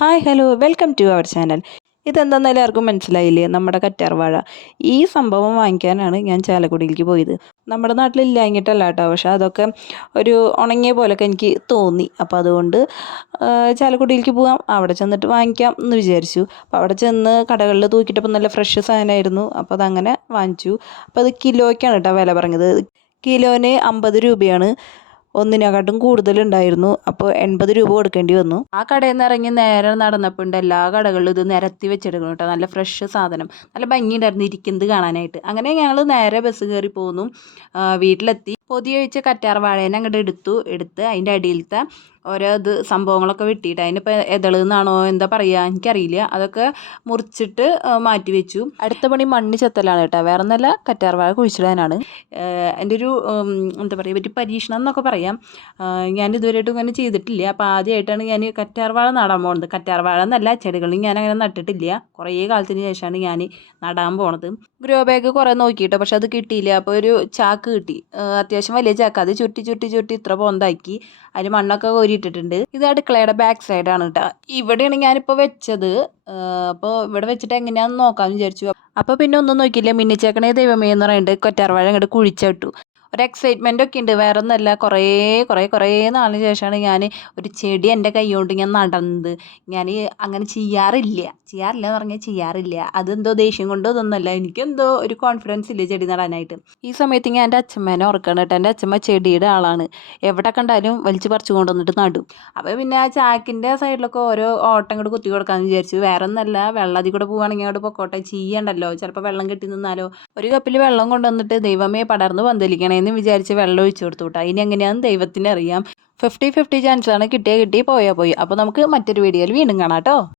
Hi hello welcome to our channel. ഇതെന്താണെന്ന് എല്ലാവർക്കും മനസ്സിലായില്ലേ? നമ്മുടെ കറ്റാർ വാഴ. ഈ സംഭവം വാങ്ങിക്കാനാണ് ഞാൻ ചാലക്കുടിയിലേക്ക് പോയത്. നമ്മുടെ നാട്ടിലില്ലാഞ്ഞിട്ടല്ല കേട്ടോ, പക്ഷേ അതൊക്കെ ഒരു ഉണങ്ങിയ പോലൊക്കെ എനിക്ക് തോന്നി. അപ്പോൾ അതുകൊണ്ട് ചാലക്കുടിയിലേക്ക് പോകാം, അവിടെ ചെന്നിട്ട് വാങ്ങിക്കാം എന്ന് വിചാരിച്ചു. അപ്പോൾ അവിടെ ചെന്ന് കടകളിൽ തൂക്കിയിട്ടപ്പോൾ നല്ല ഫ്രഷ് സാധനമായിരുന്നു. അപ്പോൾ അതങ്ങനെ വാങ്ങിച്ചു. അപ്പോൾ അത് കിലോയ്ക്കാണ് കേട്ടോ വില പറഞ്ഞത്. കിലോന് 50 രൂപയാണ്. ഒന്നിനെക്കാട്ടും കൂടുതലുണ്ടായിരുന്നു. അപ്പോൾ 80 രൂപ കൊടുക്കേണ്ടി വന്നു. ആ കടയിൽ നിന്ന് ഇറങ്ങി നേരെ നടന്നപ്പോൾ ഉണ്ട് എല്ലാ കടകളിലും ഇത് നിരത്തി വെച്ചെടുക്കണം കേട്ടോ. നല്ല ഫ്രഷ് സാധനം, നല്ല ഭംഗിയുണ്ടായിരുന്നു ഇരിക്കുന്നത് കാണാനായിട്ട്. അങ്ങനെ ഞങ്ങൾ നേരെ ബസ് കയറി പോന്നു. വീട്ടിലെത്തി പൊതി ഒഴിച്ച് കറ്റാർ വാഴേനെ അങ്ങോട്ട് എടുത്ത് അതിൻ്റെ അടിയിലത്തെ ഓരോ സംഭവങ്ങളൊക്കെ വെട്ടിയിട്ട് അതിനിപ്പോൾ എതളെന്നാണോ എന്താ പറയുക എനിക്കറിയില്ല, അതൊക്കെ മുറിച്ചിട്ട് മാറ്റി വെച്ചു. അടുത്ത പണി മണ്ണ് ചെത്തലാണ് കേട്ടോ, വേറെ ഒന്നല്ല, കറ്റാർ വാഴ കുഴിച്ചിടാനാണ്. എൻ്റെ ഒരു എന്താ പറയുക ഒരു പരീക്ഷണം എന്നൊക്കെ പറയാം. ഞാൻ ഇതുവരെയായിട്ടും ഇങ്ങനെ ചെയ്തിട്ടില്ല. അപ്പോൾ ആദ്യമായിട്ടാണ് ഞാൻ കറ്റാർ വാഴ നടാൻ പോകുന്നത്. കറ്റാർ വാഴ എന്നല്ല, ചെടികളും ഞാൻ അങ്ങനെ നട്ടിട്ടില്ല. കുറേ കാലത്തിന് ശേഷമാണ് ഞാൻ നടാൻ പോണത്. ഗ്രോ ബാഗ് കുറേ നോക്കിയിട്ടോ, പക്ഷെ അത് കിട്ടിയില്ല. അപ്പോൾ ഒരു ചാക്ക് കിട്ടി, അത്യാവശ്യം വലിയ ചാക്ക്. അത് ചുറ്റി ഇത്ര പൊന്താക്കി അതിൽ മണ്ണൊക്കെ കോരിയിട്ടിട്ടുണ്ട്. ഇത് അടുക്കളയുടെ ബാക്ക് സൈഡാണ് കേട്ടോ. ഇവിടെയാണ് ഞാനിപ്പോൾ വെച്ചത്. അപ്പോൾ ഇവിടെ വെച്ചിട്ട് എങ്ങനെയാണെന്ന് നോക്കാമെന്ന് വിചാരിച്ചു. അപ്പോൾ പിന്നെ ഒന്നും നോക്കിയില്ല, മിന്നിച്ചേക്കണേ ദൈവമേ എന്ന് പറയുന്നുണ്ട് കറ്റാർ വാഴ അങ്ങോട്ട് കുഴിച്ചിട്ടു. ഒരു എക്സൈറ്റ്മെൻ്റ് ഒക്കെ ഉണ്ട്, വേറെ ഒന്നല്ല. കുറേ നാളിന് ശേഷമാണ് ഞാൻ ഒരു ചെടി എൻ്റെ കൈ കൊണ്ട് ഞാൻ നടന്നത്. ഞാൻ അങ്ങനെ ചെയ്യാറില്ല എന്ന് പറഞ്ഞാൽ ചെയ്യാറില്ല. അതെന്തോ ദേഷ്യം കൊണ്ടോ ഇതൊന്നുമല്ല, എനിക്കെന്തോ ഒരു കോൺഫിഡൻസ് ഇല്ല ചെടി നടാനായിട്ട്. ഈ സമയത്ത് ഞാൻ എൻ്റെ അച്ഛമ്മേനെ ഓർക്കണം കേട്ടോ. എൻ്റെ അച്ഛമ്മ ചെടിയുടെ ആളാണ്. എവിടെ കണ്ടാലും വലിച്ച് പറിച്ചു കൊണ്ടുവന്നിട്ട് നടും. അപ്പോൾ പിന്നെ ആ ചാക്കിൻ്റെ സൈഡിലൊക്കെ ഓരോ ഓട്ടം കൂടെ കുത്തി കൊടുക്കാമെന്ന് വിചാരിച്ചു. വേറെ ഒന്നല്ല, വെള്ളം അതിൽ കൂടെ പോവുകയാണെങ്കിൽ അങ്ങോട്ട് പൊക്കോട്ടെ, ചെയ്യണ്ടല്ലോ, ചിലപ്പോൾ വെള്ളം കെട്ടി നിന്നാലോ. ഒരു കപ്പിൽ വെള്ളം കൊണ്ടുവന്നിട്ട് ദൈവമേ പടർന്ന് പന്തലിക്കണേന്ന് വിചാരിച്ച് വെള്ളം ഒഴിച്ചു കൊടുത്തു കേട്ടോ. ഇനി എങ്ങനെയാണെന്ന് ദൈവത്തിന് അറിയാം. 50-50 ചാൻസാണ്, കിട്ടി പോയാൽ പോയി. അപ്പോൾ നമുക്ക് മറ്റൊരു വീഡിയോയിൽ വീണ്ടും കാണാം കേട്ടോ.